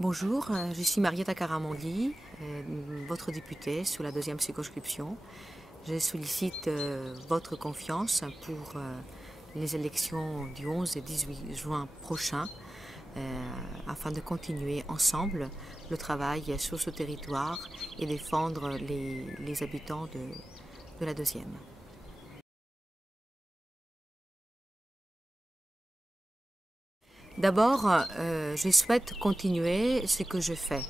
Bonjour, je suis Marietta Caramondi, votre députée sur la deuxième circonscription. Je sollicite votre confiance pour les élections du 11 et 18 juin prochains afin de continuer ensemble le travail sur ce territoire et défendre les habitants de la deuxième. D'abord, je souhaite continuer ce que je fais.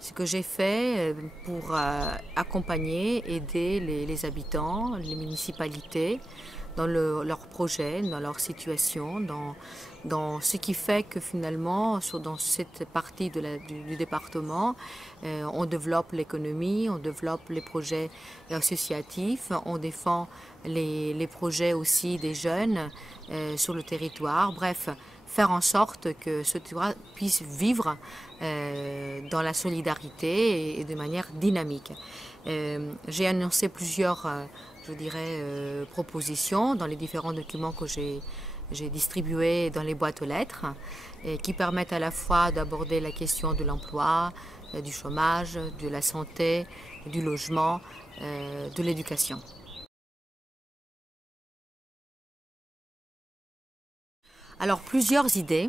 Ce que j'ai fait pour accompagner, aider les habitants, les municipalités dans leurs projets, dans leur situation, dans ce qui fait que finalement, dans cette partie du département, on développe l'économie, on développe les projets associatifs, on défend les projets aussi des jeunes sur le territoire. Bref, faire en sorte que ce territoire puisse vivre dans la solidarité et de manière dynamique. J'ai annoncé plusieurs, propositions dans les différents documents que j'ai distribués dans les boîtes aux lettres qui permettent à la fois d'aborder la question de l'emploi, du chômage, de la santé, du logement, de l'éducation. Alors plusieurs idées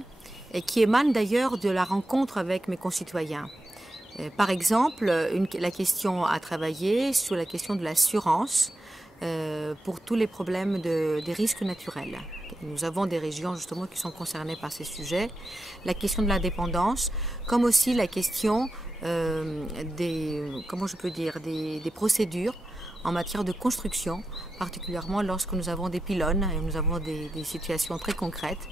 qui émanent d'ailleurs de la rencontre avec mes concitoyens. Par exemple, la question à travailler sur la question de l'assurance pour tous les problèmes des risques naturels. Nous avons des régions justement qui sont concernées par ces sujets. La question de la dépendance, comme aussi la question des procédures en matière de construction, particulièrement lorsque nous avons des pylônes et nous avons des situations très concrètes,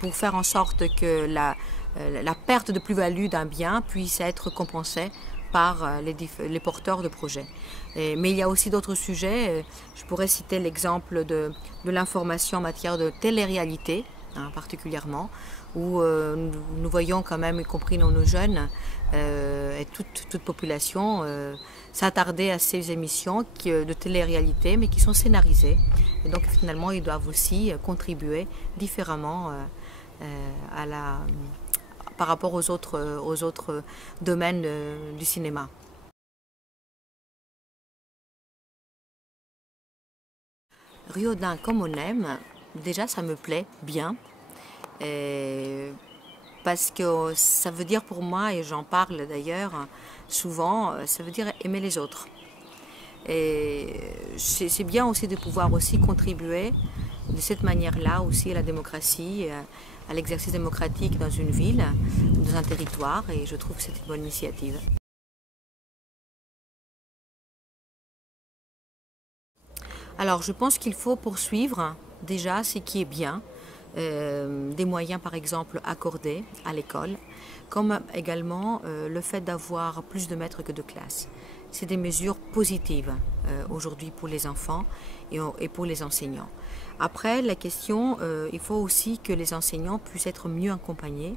pour faire en sorte que la perte de plus-value d'un bien puisse être compensée par les porteurs de projets. Mais il y a aussi d'autres sujets. Je pourrais citer l'exemple de l'information en matière de télé-réalité, particulièrement, où nous voyons quand même, y compris dans nos jeunes et toute population, s'attarder à ces émissions de télé-réalité, mais qui sont scénarisées. Et donc finalement, ils doivent aussi contribuer différemment par rapport aux autres domaines du cinéma. Riodin comme on aime, déjà ça me plaît bien. Parce que ça veut dire pour moi, et j'en parle d'ailleurs souvent, ça veut dire aimer les autres. Et c'est bien aussi de pouvoir aussi contribuer de cette manière-là aussi à la démocratie, à l'exercice démocratique dans une ville, dans un territoire, et je trouve que c'est une bonne initiative. Alors je pense qu'il faut poursuivre déjà ce qui est bien, des moyens par exemple accordés à l'école, comme également le fait d'avoir plus de maîtres que de classes. C'est des mesures positives aujourd'hui pour les enfants et pour les enseignants. Après, la question, il faut aussi que les enseignants puissent être mieux accompagnés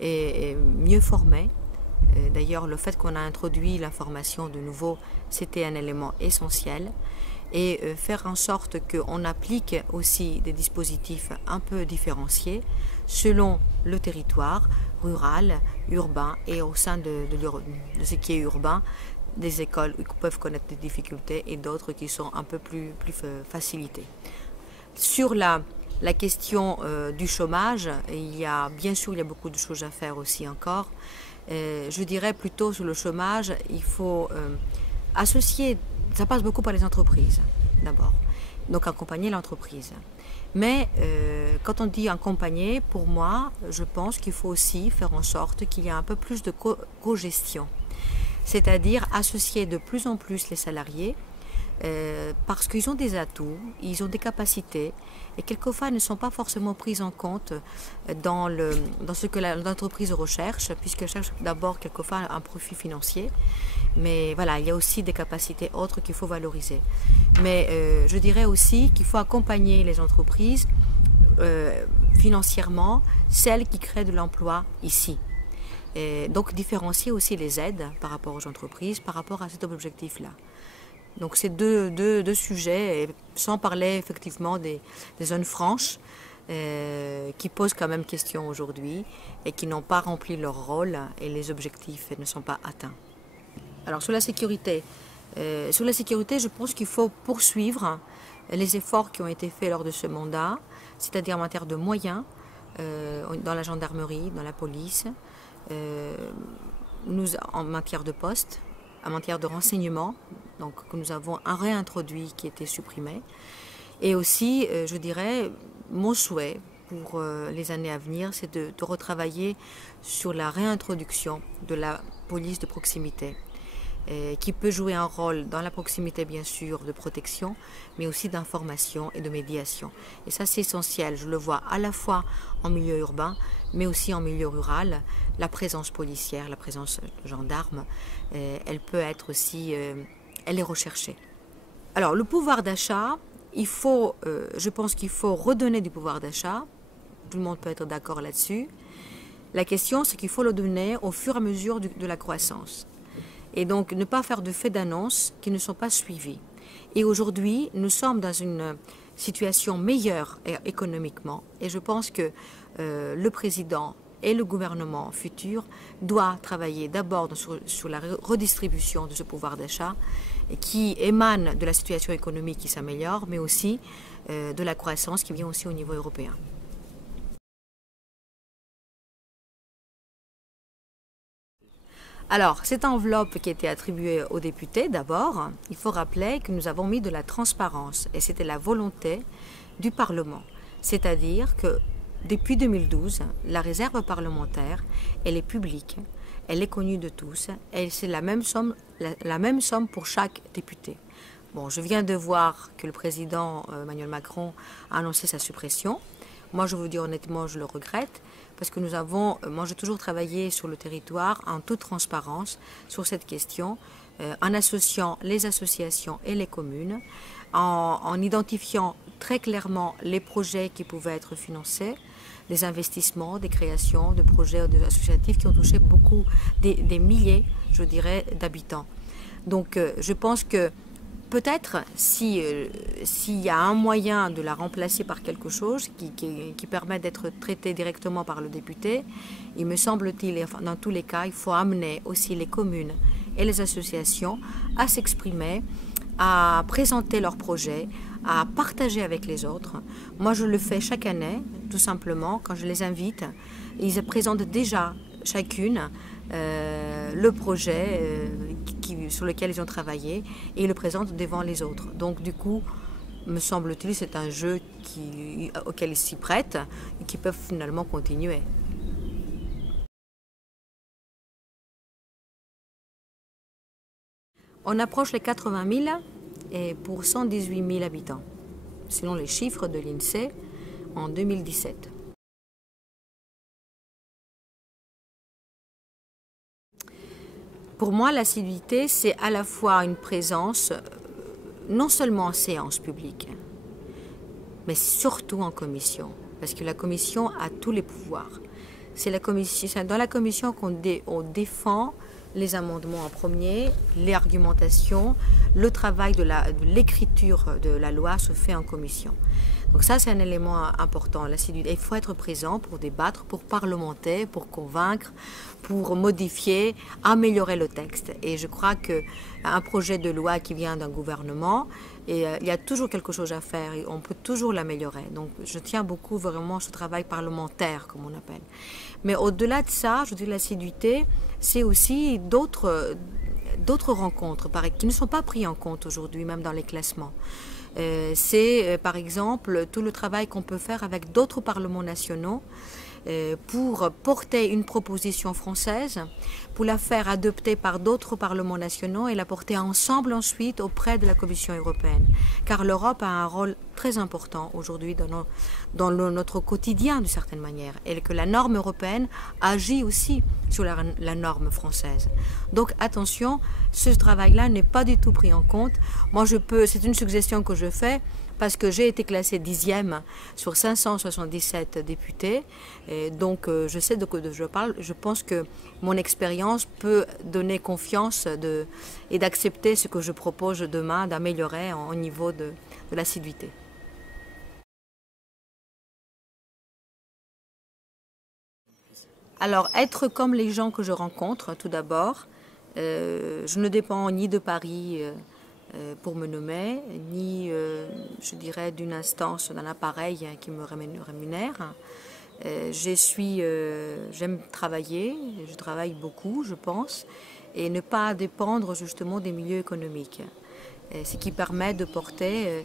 et mieux formés. D'ailleurs, le fait qu'on a introduit la formation de nouveau, c'était un élément essentiel. Et faire en sorte qu'on applique aussi des dispositifs un peu différenciés selon le territoire, rural, urbain, et au sein de ce qui est urbain, des écoles qui peuvent connaître des difficultés et d'autres qui sont un peu plus facilitées. Sur la question du chômage, bien sûr il y a beaucoup de choses à faire aussi encore. Je dirais plutôt sur le chômage, il faut associer, ça passe beaucoup par les entreprises d'abord, donc accompagner l'entreprise. Mais quand on dit accompagner, pour moi, je pense qu'il faut aussi faire en sorte qu'il y ait un peu plus de co-gestion, c'est-à-dire associer de plus en plus les salariés parce qu'ils ont des atouts, ils ont des capacités et quelquefois ne sont pas forcément prises en compte dans ce que l'entreprise recherche, puisqu'elle cherche d'abord quelquefois un profit financier. Mais voilà, il y a aussi des capacités autres qu'il faut valoriser. Mais je dirais aussi qu'il faut accompagner les entreprises financièrement, celles qui créent de l'emploi ici. Et donc différencier aussi les aides par rapport aux entreprises, par rapport à cet objectif-là. Donc c'est deux sujets, sans parler effectivement des zones franches, qui posent quand même question aujourd'hui et qui n'ont pas rempli leur rôle et les objectifs ne sont pas atteints. Alors sur la sécurité, je pense qu'il faut poursuivre les efforts qui ont été faits lors de ce mandat, c'est-à-dire en matière de moyens, dans la gendarmerie, dans la police, en matière de poste, en matière de renseignement, donc que nous avons réintroduit qui était supprimé. Et aussi, je dirais, mon souhait pour les années à venir, c'est de retravailler sur la réintroduction de la police de proximité, qui peut jouer un rôle dans la proximité, bien sûr, de protection, mais aussi d'information et de médiation. Et ça, c'est essentiel. Je le vois à la fois en milieu urbain, mais aussi en milieu rural. La présence policière, la présence de gendarmes, elle peut être aussi, elle est recherchée. Alors, le pouvoir d'achat, je pense qu'il faut redonner du pouvoir d'achat. Tout le monde peut être d'accord là-dessus. La question, c'est qu'il faut le donner au fur et à mesure de la croissance. Et donc, ne pas faire de faits d'annonce qui ne sont pas suivis. Et aujourd'hui, nous sommes dans une situation meilleure économiquement. Et je pense que le président et le gouvernement futur doivent travailler d'abord sur la redistribution de ce pouvoir d'achat qui émane de la situation économique qui s'améliore, mais aussi de la croissance qui vient aussi au niveau européen. Alors, cette enveloppe qui a été attribuée aux députés, d'abord, il faut rappeler que nous avons mis de la transparence et c'était la volonté du Parlement. C'est-à-dire que depuis 2012, la réserve parlementaire, elle est publique, elle est connue de tous et c'est la même somme pour chaque député. Bon, je viens de voir que le président Emmanuel Macron a annoncé sa suppression. Moi, je vous dis honnêtement, je le regrette. Parce que moi j'ai toujours travaillé sur le territoire en toute transparence sur cette question, en associant les associations et les communes, en identifiant très clairement les projets qui pouvaient être financés, des investissements, des créations de projets associatifs qui ont touché beaucoup, des milliers, je dirais, d'habitants. Donc je pense que peut-être s'il y a un moyen de la remplacer par quelque chose qui permet d'être traité directement par le député, il me semble-t-il, dans tous les cas, il faut amener aussi les communes et les associations à s'exprimer, à présenter leurs projets, à partager avec les autres. Moi, je le fais chaque année, tout simplement, quand je les invite. Ils présentent déjà chacune le projet sur lequel ils ont travaillé et ils le présentent devant les autres. Donc du coup, me semble-t-il, c'est un jeu auquel ils s'y prêtent et qui peuvent finalement continuer. On approche les 80 000 et pour 118 000 habitants, selon les chiffres de l'INSEE en 2017. Pour moi, l'assiduité, c'est à la fois une présence, non seulement en séance publique, mais surtout en commission, parce que la commission a tous les pouvoirs. C'est dans la commission qu'on défend les amendements en premier, les argumentations, le travail de l'écriture de la loi se fait en commission. Donc ça, c'est un élément important, l'assiduité. Il faut être présent pour débattre, pour parlementer, pour convaincre, pour modifier, améliorer le texte. Et je crois qu'un projet de loi qui vient d'un gouvernement, il y a toujours quelque chose à faire et on peut toujours l'améliorer. Donc je tiens beaucoup vraiment à ce travail parlementaire, comme on appelle. Mais au-delà de ça, je dis l'assiduité, c'est aussi d'autres rencontres qui ne sont pas prises en compte aujourd'hui, même dans les classements. C'est par exemple tout le travail qu'on peut faire avec d'autres parlements nationaux pour porter une proposition française, pour la faire adopter par d'autres parlements nationaux et la porter ensemble ensuite auprès de la Commission européenne. Car l'Europe a un rôle très important aujourd'hui dans notre quotidien d'une certaine manière et que la norme européenne agit aussi sur la norme française. Donc attention, ce travail-là n'est pas du tout pris en compte. Moi, c'est une suggestion que je fais parce que j'ai été classée 10e sur 577 députés. Et donc, je sais de quoi je parle. Je pense que mon expérience peut donner confiance et d'accepter ce que je propose demain, d'améliorer au niveau de l'assiduité. Alors, être comme les gens que je rencontre, tout d'abord. Je ne dépends ni de Paris pour me nommer, ni, je dirais, d'une instance, d'un appareil qui me rémunère. J'aime travailler, je travaille beaucoup, je pense, et ne pas dépendre justement des milieux économiques. Ce qui permet de porter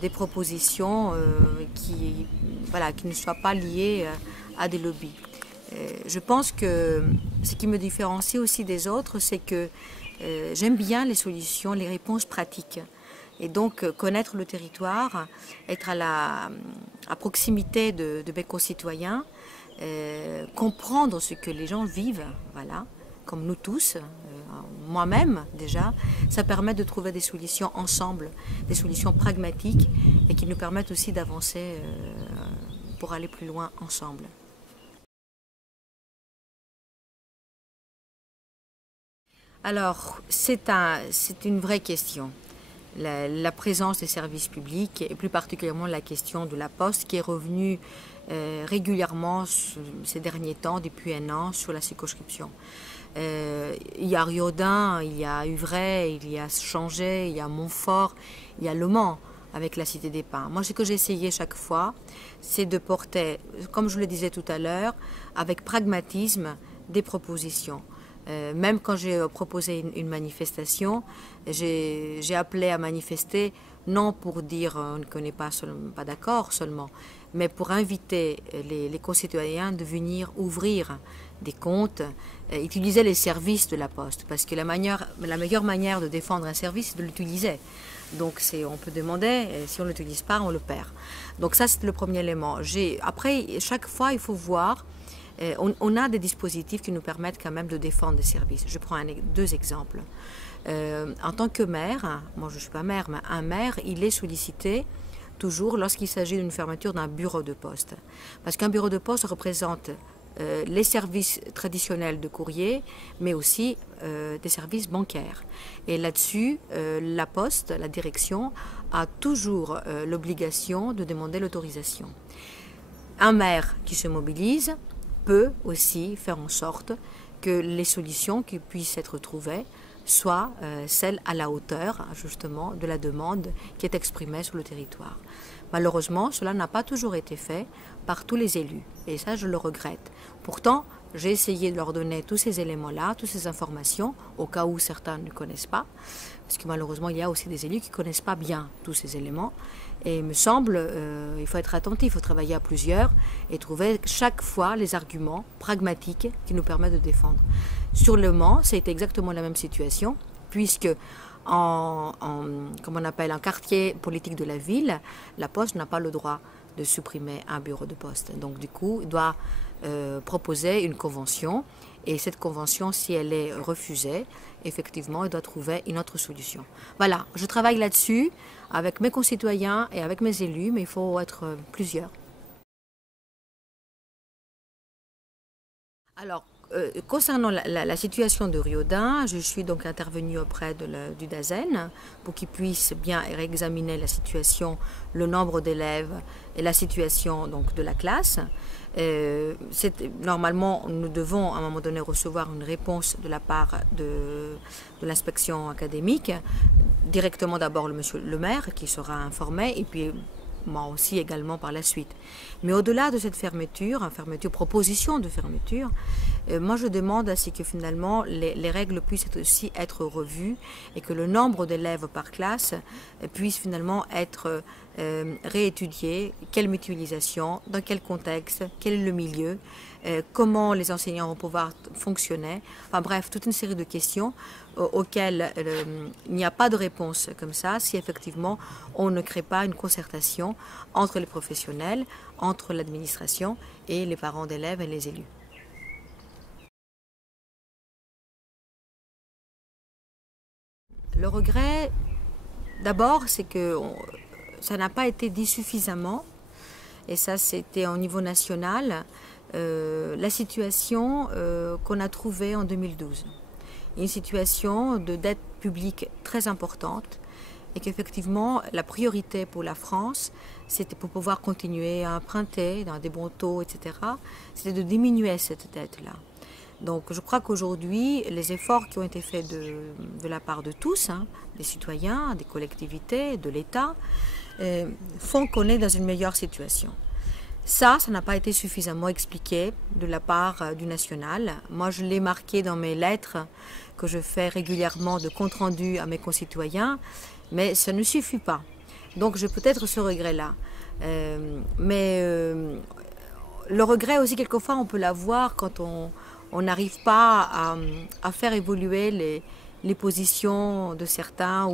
des propositions voilà, qui ne soient pas liées à des lobbies. Je pense que ce qui me différencie aussi des autres, c'est que j'aime bien les solutions, les réponses pratiques. Et donc connaître le territoire, être à proximité de mes concitoyens, comprendre ce que les gens vivent, voilà, comme nous tous, moi-même déjà, ça permet de trouver des solutions ensemble, des solutions pragmatiques et qui nous permettent aussi d'avancer pour aller plus loin ensemble. Alors, c'est une vraie question. La présence des services publics et plus particulièrement la question de la Poste qui est revenue régulièrement ces derniers temps, depuis un an, sur la circonscription. Il y a Riodun, il y a Uvray, il y a Changé, il y a Montfort, il y a Le Mans avec la Cité des Pins. Moi, ce que j'ai essayé chaque fois, c'est de porter, comme je le disais tout à l'heure, avec pragmatisme, des propositions. Même quand j'ai proposé une manifestation, j'ai appelé à manifester, non pour dire qu'on n'est pas d'accord seulement, mais pour inviter les concitoyens de venir ouvrir des comptes, utiliser les services de la Poste, parce que la meilleure manière de défendre un service, c'est de l'utiliser. Donc on peut demander, et si on ne l'utilise pas, on le perd. Donc ça, c'est le premier élément. Après, chaque fois, il faut voir. On a des dispositifs qui nous permettent quand même de défendre des services. Je prends deux exemples. En tant que maire, moi je ne suis pas maire, mais un maire, il est sollicité toujours lorsqu'il s'agit d'une fermeture d'un bureau de poste. Parce qu'un bureau de poste représente les services traditionnels de courrier, mais aussi des services bancaires. Et là-dessus, la Poste, la direction, a toujours l'obligation de demander l'autorisation. Un maire qui se mobilise peut aussi faire en sorte que les solutions qui puissent être trouvées soient celles à la hauteur, justement, de la demande qui est exprimée sur le territoire. Malheureusement, cela n'a pas toujours été fait par tous les élus, et ça, je le regrette. Pourtant, j'ai essayé de leur donner tous ces éléments-là, toutes ces informations, au cas où certains ne connaissent pas, parce que malheureusement, il y a aussi des élus qui ne connaissent pas bien tous ces éléments. Et il me semble, il faut être attentif, il faut travailler à plusieurs et trouver chaque fois les arguments pragmatiques qui nous permettent de défendre. Sur Le Mans, c'était exactement la même situation, puisque comme on appelle, un quartier politique de la ville, la Poste n'a pas le droit de supprimer un bureau de poste. Donc du coup, il doit proposer une convention, et cette convention, si elle est refusée, effectivement, il doit trouver une autre solution. Voilà, je travaille là-dessus avec mes concitoyens et avec mes élus, mais il faut être plusieurs. Alors, concernant la situation de Riodun, je suis donc intervenue auprès du DAZEN pour qu'il puisse bien réexaminer la situation, le nombre d'élèves et la situation donc, de la classe. Normalement, nous devons à un moment donné recevoir une réponse de la part de l'inspection académique, directement d'abord monsieur le maire qui sera informé, et puis moi aussi également par la suite. Mais au-delà de cette proposition de fermeture, moi je demande à ce que finalement les règles puissent aussi être revues et que le nombre d'élèves par classe puisse finalement être réétudié, quelle mutualisation, dans quel contexte, quel est le milieu, comment les enseignants vont pouvoir fonctionner, enfin bref, toute une série de questions auxquelles il n'y a pas de réponse comme ça si effectivement on ne crée pas une concertation entre les professionnels, entre l'administration et les parents d'élèves et les élus. Le regret, d'abord, c'est que ça n'a pas été dit suffisamment, et ça c'était au niveau national, la situation qu'on a trouvée en 2012. Une situation de dette publique très importante et qu'effectivement la priorité pour la France, c'était pour pouvoir continuer à emprunter dans des bons taux, etc., c'était de diminuer cette dette-là. Donc je crois qu'aujourd'hui, les efforts qui ont été faits de la part de tous, hein, des citoyens, des collectivités, de l'État, font qu'on est dans une meilleure situation. Ça n'a pas été suffisamment expliqué de la part du national. Moi, je l'ai marqué dans mes lettres que je fais régulièrement de compte rendu à mes concitoyens, mais ça ne suffit pas. Donc j'ai peut-être ce regret-là. Le regret aussi, quelquefois, on peut l'avoir quand on n'arrive pas à faire évoluer les positions de certains,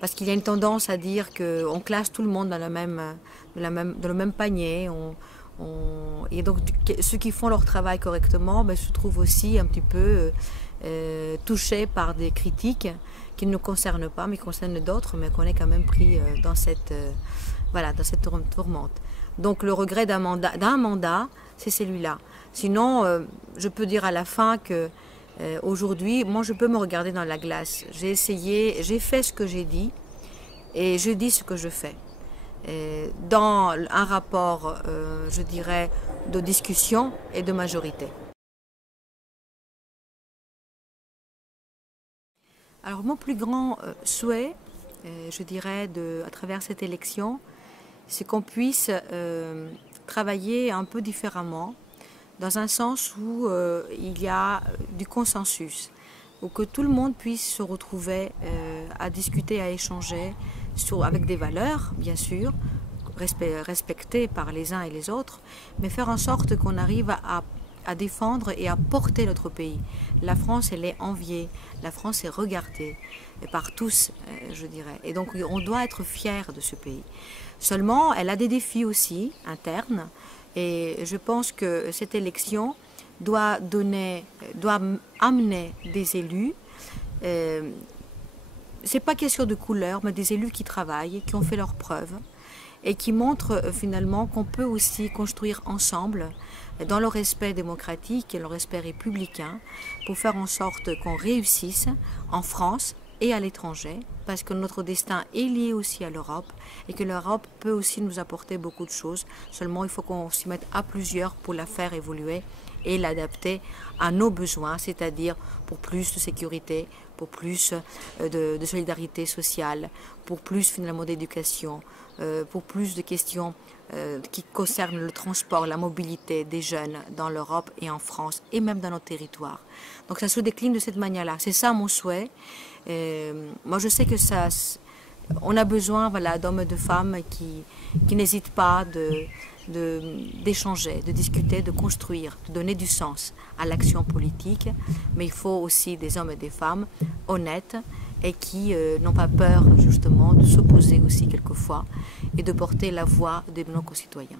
parce qu'il y a une tendance à dire qu'on classe tout le monde dans le même panier. Et donc ceux qui font leur travail correctement se trouvent aussi un petit peu touchés par des critiques qui ne nous concernent pas, mais concernent d'autres, mais qu'on est quand même pris dans cette tourmente. Donc le regret d'un mandat, c'est celui-là. Sinon, je peux dire à la fin que aujourd'hui, moi je peux me regarder dans la glace. J'ai essayé, j'ai fait ce que j'ai dit et je dis ce que je fais. Dans un rapport, je dirais, de discussion et de majorité. Alors mon plus grand souhait, je dirais, à travers cette élection, c'est qu'on puisse travailler un peu différemment, dans un sens où il y a du consensus, où que tout le monde puisse se retrouver à discuter, à échanger avec des valeurs, bien sûr, respectées par les uns et les autres, mais faire en sorte qu'on arrive à défendre et à porter notre pays. La France, elle est enviée, la France est regardée par tous, je dirais. Et donc, on doit être fier de ce pays. Seulement, elle a des défis aussi internes. Et je pense que cette élection doit amener des élus. C'est pas question de couleur, mais des élus qui travaillent, qui ont fait leurs preuves et qui montrent finalement qu'on peut aussi construire ensemble dans le respect démocratique et le respect républicain pour faire en sorte qu'on réussisse en France et à l'étranger, parce que notre destin est lié aussi à l'Europe et que l'Europe peut aussi nous apporter beaucoup de choses. Seulement, il faut qu'on s'y mette à plusieurs pour la faire évoluer et l'adapter à nos besoins, c'est-à-dire pour plus de sécurité, pour plus de solidarité sociale, pour plus finalement d'éducation, pour plus de questions qui concernent le transport, la mobilité des jeunes dans l'Europe et en France et même dans nos territoires. Donc ça se décline de cette manière-là. C'est ça mon souhait. Moi je sais que on a besoin d'hommes et de femmes qui n'hésitent pas d'échanger, de discuter, de construire, de donner du sens à l'action politique. Mais il faut aussi des hommes et des femmes honnêtes et qui n'ont pas peur justement de s'opposer aussi quelquefois et de porter la voix de nos concitoyens.